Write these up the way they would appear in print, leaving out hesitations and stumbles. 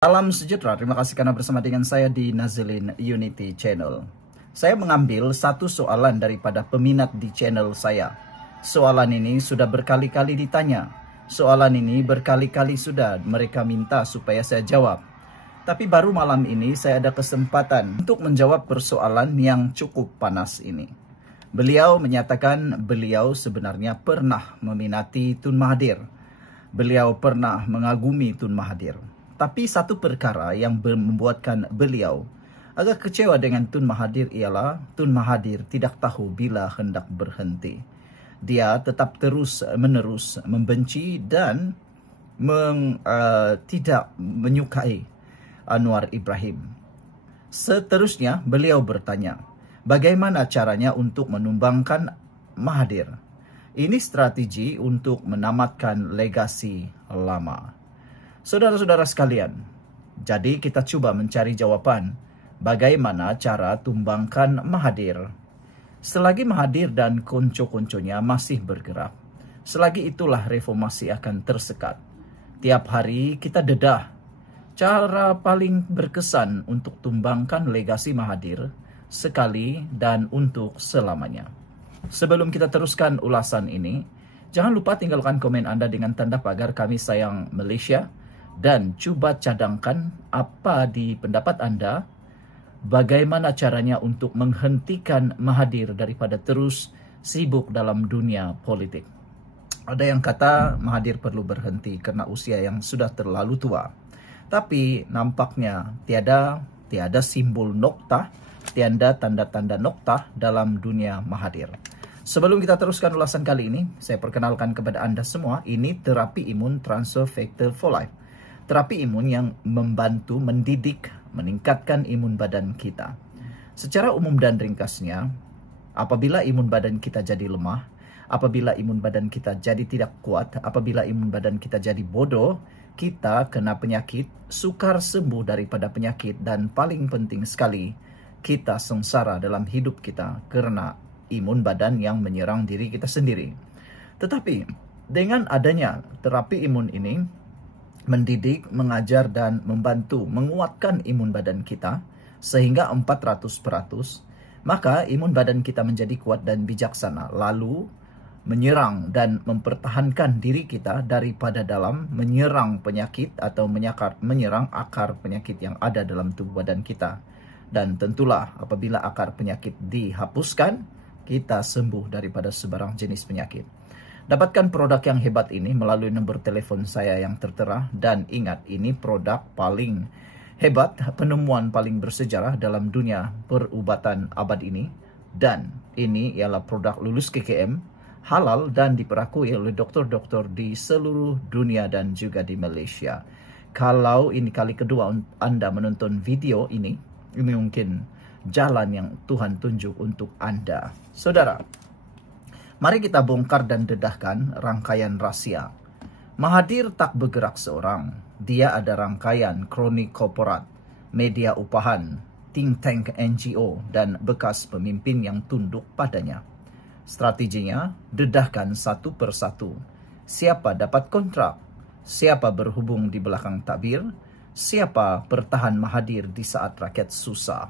Salam sejahtera, terima kasih karena bersama dengan saya di Nazilin Unity Channel. Saya mengambil satu soalan daripada peminat di channel saya. Soalan ini sudah berkali-kali ditanya. Soalan ini berkali-kali sudah mereka minta supaya saya jawab. Tapi baru malam ini saya ada kesempatan untuk menjawab persoalan yang cukup panas ini. Beliau menyatakan beliau sebenarnya pernah meminati Tun Mahathir. Beliau pernah mengagumi Tun Mahathir. Tapi satu perkara yang membuatkan beliau agak kecewa dengan Tun Mahathir ialah Tun Mahathir tidak tahu bila hendak berhenti. Dia tetap terus-menerus membenci dan tidak menyukai Anwar Ibrahim. Seterusnya beliau bertanya, bagaimana caranya untuk menumbangkan Mahathir? Ini strategi untuk menamatkan legasi lama. Saudara-saudara sekalian, jadi kita coba mencari jawaban bagaimana cara tumbangkan Mahathir. Selagi Mahathir dan konco-konconya masih bergerak, selagi itulah reformasi akan tersekat. Tiap hari kita dedah cara paling berkesan untuk tumbangkan legasi Mahathir sekali dan untuk selamanya. Sebelum kita teruskan ulasan ini, jangan lupa tinggalkan komen Anda dengan tanda pagar kami sayang Malaysia. Dan coba cadangkan apa di pendapat Anda, bagaimana caranya untuk menghentikan Mahathir daripada terus sibuk dalam dunia politik. Ada yang kata Mahathir perlu berhenti karena usia yang sudah terlalu tua. Tapi nampaknya tiada simbol noktah, tiada tanda-tanda noktah dalam dunia Mahathir. Sebelum kita teruskan ulasan kali ini, saya perkenalkan kepada Anda semua, ini terapi imun transfer factor for life. Terapi imun yang membantu mendidik, meningkatkan imun badan kita. Secara umum dan ringkasnya, apabila imun badan kita jadi lemah, apabila imun badan kita jadi tidak kuat, apabila imun badan kita jadi bodoh, kita kena penyakit, sukar sembuh daripada penyakit, dan paling penting sekali, kita sengsara dalam hidup kita karena imun badan yang menyerang diri kita sendiri. Tetapi dengan adanya terapi imun ini, mendidik, mengajar, dan membantu menguatkan imun badan kita sehingga 400%, maka imun badan kita menjadi kuat dan bijaksana, lalu menyerang dan mempertahankan diri kita daripada dalam menyerang penyakit atau menyerang akar penyakit yang ada dalam tubuh badan kita. Dan tentulah apabila akar penyakit dihapuskan, kita sembuh daripada sebarang jenis penyakit. Dapatkan produk yang hebat ini melalui nomor telepon saya yang tertera, dan ingat, ini produk paling hebat, penemuan paling bersejarah dalam dunia perubatan abad ini, dan ini ialah produk lulus KKM, halal dan diperakui oleh doktor-doktor di seluruh dunia dan juga di Malaysia. Kalau ini kali kedua Anda menonton video ini mungkin jalan yang Tuhan tunjuk untuk Anda. Saudara, mari kita bongkar dan dedahkan rangkaian rahsia. Mahathir tak bergerak seorang. Dia ada rangkaian kronik korporat, media upahan, think tank NGO, dan bekas pemimpin yang tunduk padanya. Strateginya, dedahkan satu persatu. Siapa dapat kontrak? Siapa berhubung di belakang tabir? Siapa pertahan Mahathir di saat rakyat susah?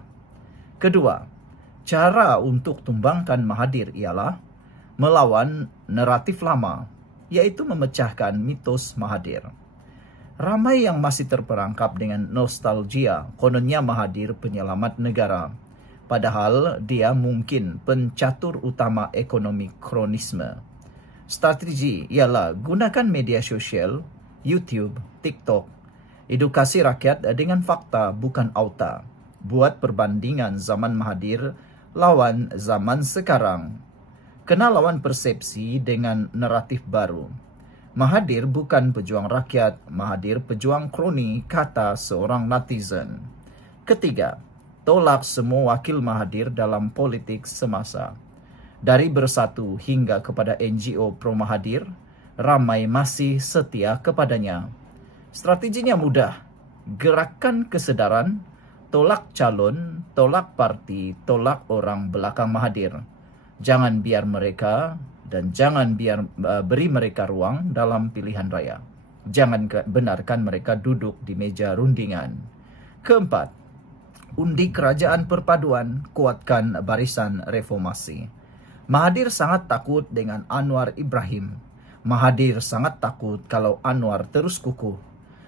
Kedua, cara untuk tumbangkan Mahathir ialah melawan naratif lama, yaitu memecahkan mitos Mahathir. Ramai yang masih terperangkap dengan nostalgia, kononnya Mahathir penyelamat negara, padahal dia mungkin pencatur utama ekonomi kronisme. Strategi ialah gunakan media sosial, YouTube, TikTok, edukasi rakyat dengan fakta bukan auta, buat perbandingan zaman Mahathir lawan zaman sekarang. Kena lawan persepsi dengan naratif baru. Mahathir bukan pejuang rakyat, Mahathir pejuang kroni, kata seorang netizen. Ketiga, tolak semua wakil Mahathir dalam politik semasa. Dari Bersatu hingga kepada NGO pro Mahathir, ramai masih setia kepadanya. Strateginya mudah, gerakan kesedaran, tolak calon, tolak parti, tolak orang belakang Mahathir. Jangan biar mereka dan jangan beri mereka ruang dalam pilihan raya. Jangan benarkan mereka duduk di meja rundingan. Keempat, undi kerajaan perpaduan, kuatkan barisan reformasi. Mahathir sangat takut dengan Anwar Ibrahim. Mahathir sangat takut kalau Anwar terus kukuh.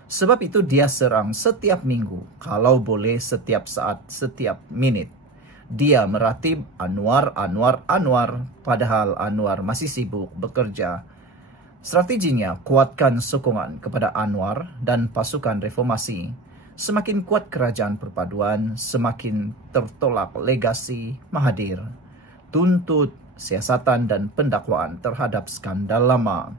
Sebab itu dia serang setiap minggu, kalau boleh setiap saat, setiap menit. Dia meratib Anwar, padahal Anwar masih sibuk bekerja. Strateginya kuatkan sokongan kepada Anwar dan pasukan reformasi. Semakin kuat kerajaan perpaduan, semakin tertolak legasi Mahathir. Tuntut siasatan dan pendakwaan terhadap skandal lama.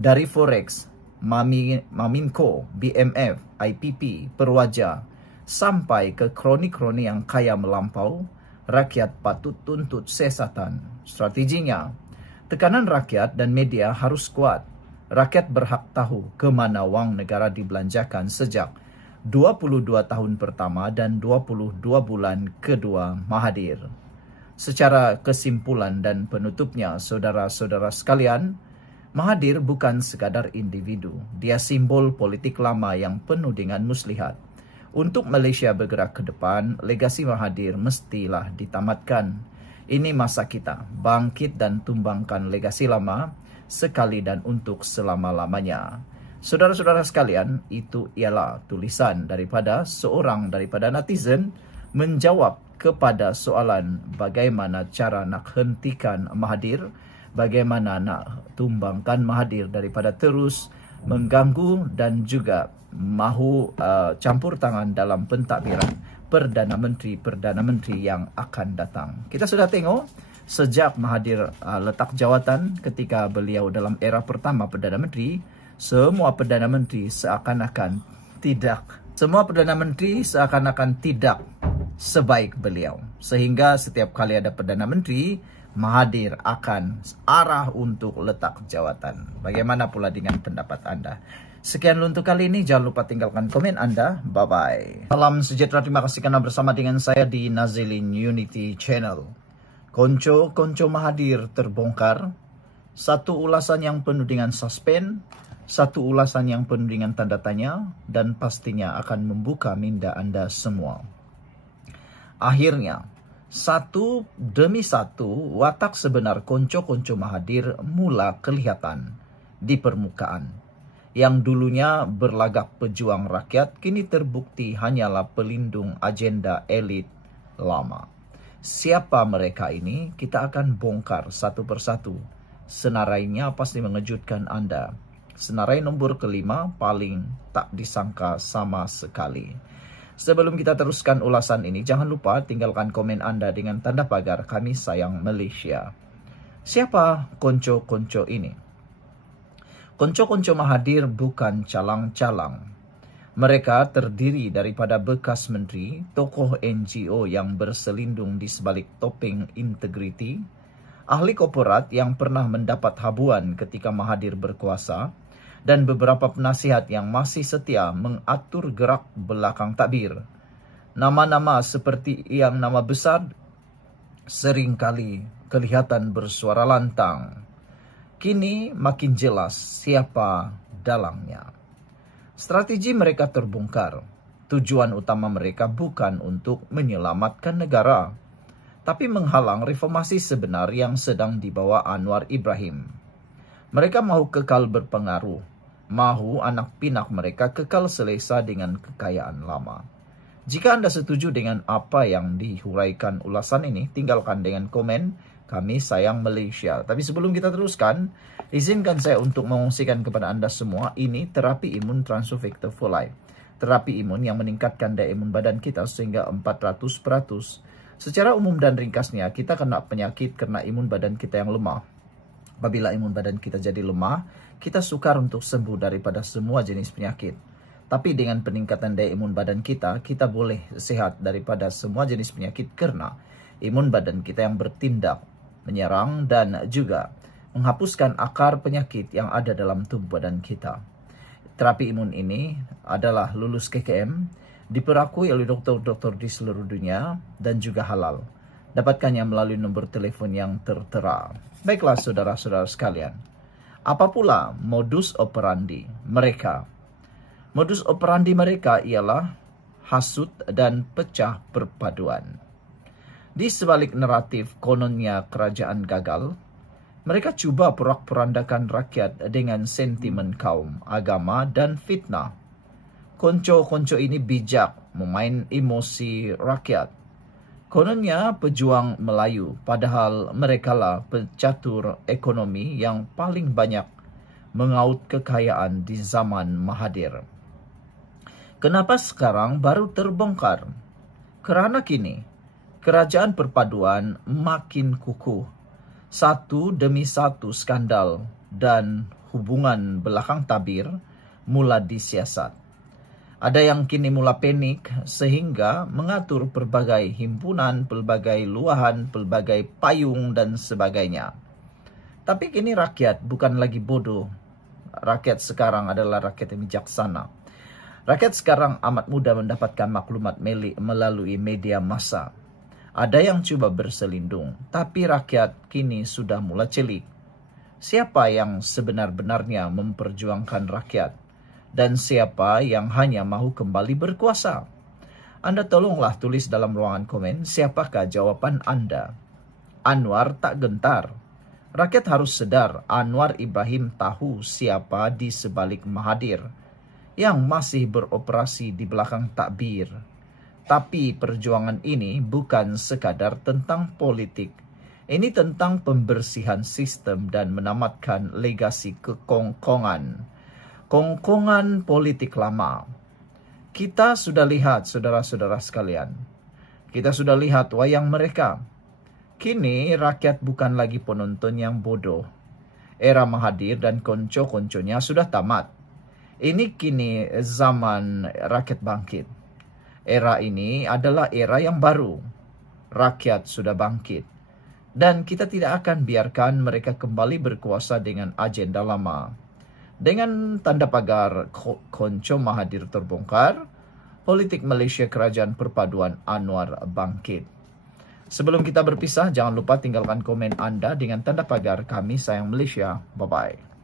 Dari Forex, Maminco, BMF, IPP, Perwaja, sampai ke kroni-kroni yang kaya melampau, rakyat patut tuntut siasatan. Strateginya, tekanan rakyat dan media harus kuat. Rakyat berhak tahu ke mana wang negara dibelanjakan sejak 22 tahun pertama dan 22 bulan kedua Mahathir. Secara kesimpulan dan penutupnya, saudara-saudara sekalian, Mahathir bukan sekadar individu. Dia simbol politik lama yang penuh dengan muslihat. Untuk Malaysia bergerak ke depan, legasi Mahathir mestilah ditamatkan. Ini masa kita bangkit dan tumbangkan legasi lama sekali dan untuk selama-lamanya. Saudara-saudara sekalian, itu ialah tulisan daripada seorang daripada netizen menjawab kepada soalan bagaimana cara nak hentikan Mahathir, bagaimana nak tumbangkan Mahathir daripada terus mengganggu dan juga mahu campur tangan dalam pentadbiran Perdana Menteri yang akan datang. Kita sudah tengok sejak Mahathir letak jawatan ketika beliau dalam era pertama Perdana Menteri, semua Perdana Menteri seakan-akan tidak sebaik beliau. Sehingga setiap kali ada Perdana Menteri, Mahathir akan arah untuk letak jawatan. Bagaimana pula dengan pendapat anda? Sekian untuk kali ini. Jangan lupa tinggalkan komen anda. Bye-bye. Salam sejahtera. Terima kasih karena bersama dengan saya di Nazilin Unity Channel. Konco Mahathir terbongkar. Satu ulasan yang penuh dengan suspense. Satu ulasan yang penuh dengan tanda tanya. Dan pastinya akan membuka minda anda semua. Akhirnya, satu demi satu watak sebenar konco-konco Mahathir mula kelihatan di permukaan. Yang dulunya berlagak pejuang rakyat, kini terbukti hanyalah pelindung agenda elit lama. Siapa mereka ini? Kita akan bongkar satu persatu. Senarainya pasti mengejutkan anda. Senarai nombor kelima paling tak disangka sama sekali. Sebelum kita teruskan ulasan ini, jangan lupa tinggalkan komen anda dengan tanda pagar Kami Sayang Malaysia. Siapa konco-konco ini? Konco-konco Mahathir bukan calang-calang. Mereka terdiri daripada bekas menteri, tokoh NGO yang berselindung di sebalik topeng integriti, ahli korporat yang pernah mendapat habuan ketika Mahathir berkuasa, dan beberapa penasihat yang masih setia mengatur gerak belakang takbir. Nama-nama seperti yang nama besar seringkali kelihatan bersuara lantang. Kini makin jelas siapa dalangnya. Strategi mereka terbongkar. Tujuan utama mereka bukan untuk menyelamatkan negara, tapi menghalang reformasi sebenar yang sedang dibawa Anwar Ibrahim. Mereka mahu kekal berpengaruh, mahu anak pinak mereka kekal selesa dengan kekayaan lama. Jika anda setuju dengan apa yang dihuraikan ulasan ini, tinggalkan dengan komen Kami Sayang Malaysia. Tapi sebelum kita teruskan, izinkan saya untuk mengungsikan kepada anda semua, ini terapi imun Transfer Factor for Life. Terapi imun yang meningkatkan daya imun badan kita sehingga 400%. Secara umum dan ringkasnya, kita kena penyakit karena imun badan kita yang lemah. Apabila imun badan kita jadi lemah, kita sukar untuk sembuh daripada semua jenis penyakit. Tapi dengan peningkatan daya imun badan kita, kita boleh sehat daripada semua jenis penyakit karena imun badan kita yang bertindak, menyerang dan juga menghapuskan akar penyakit yang ada dalam tubuh badan kita. Terapi imun ini adalah lulus KKM, diperakui oleh dokter-dokter di seluruh dunia dan juga halal. Dapatkannya melalui nombor telefon yang tertera. Baiklah saudara-saudara sekalian, Apa pula modus operandi mereka? Modus operandi mereka ialah hasut dan pecah perpaduan. Di sebalik naratif kononnya kerajaan gagal, mereka cuba porak-porandakan rakyat dengan sentimen kaum, agama, dan fitnah. Konco-konco ini bijak memain emosi rakyat. Kononnya pejuang Melayu, padahal merekalah pecatur ekonomi yang paling banyak mengaut kekayaan di zaman Mahathir. Kenapa sekarang baru terbongkar? Kerana kini kerajaan perpaduan makin kukuh. Satu demi satu skandal dan hubungan belakang tabir mula disiasat. Ada yang kini mula panik sehingga mengatur pelbagai himpunan, pelbagai luahan, pelbagai payung dan sebagainya. Tapi kini rakyat bukan lagi bodoh. Rakyat sekarang adalah rakyat yang bijaksana. Rakyat sekarang amat mudah mendapatkan maklumat melalui media massa. Ada yang cuba berselindung, tapi rakyat kini sudah mula celik. Siapa yang sebenar-benarnya memperjuangkan rakyat? Dan siapa yang hanya mahu kembali berkuasa? Anda tolonglah tulis dalam ruangan komen siapakah jawapan Anda. Anwar tak gentar. Rakyat harus sedar Anwar Ibrahim tahu siapa di sebalik Mahathir yang masih beroperasi di belakang takbir. Tapi perjuangan ini bukan sekadar tentang politik. Ini tentang pembersihan sistem dan menamatkan legasi kekongkongan. Kongkongan politik lama. Kita sudah lihat, saudara-saudara sekalian. Kita sudah lihat wayang mereka. Kini rakyat bukan lagi penonton yang bodoh. Era Mahathir dan konco-konconya sudah tamat. Ini kini zaman rakyat bangkit. Era ini adalah era yang baru. Rakyat sudah bangkit. Dan kita tidak akan biarkan mereka kembali berkuasa dengan agenda lama. Dengan tanda pagar konco Mahathir terbongkar, politik Malaysia Kerajaan Perpaduan Anwar bangkit. Sebelum kita berpisah, jangan lupa tinggalkan komen Anda dengan tanda pagar Kami Sayang Malaysia. Bye-bye.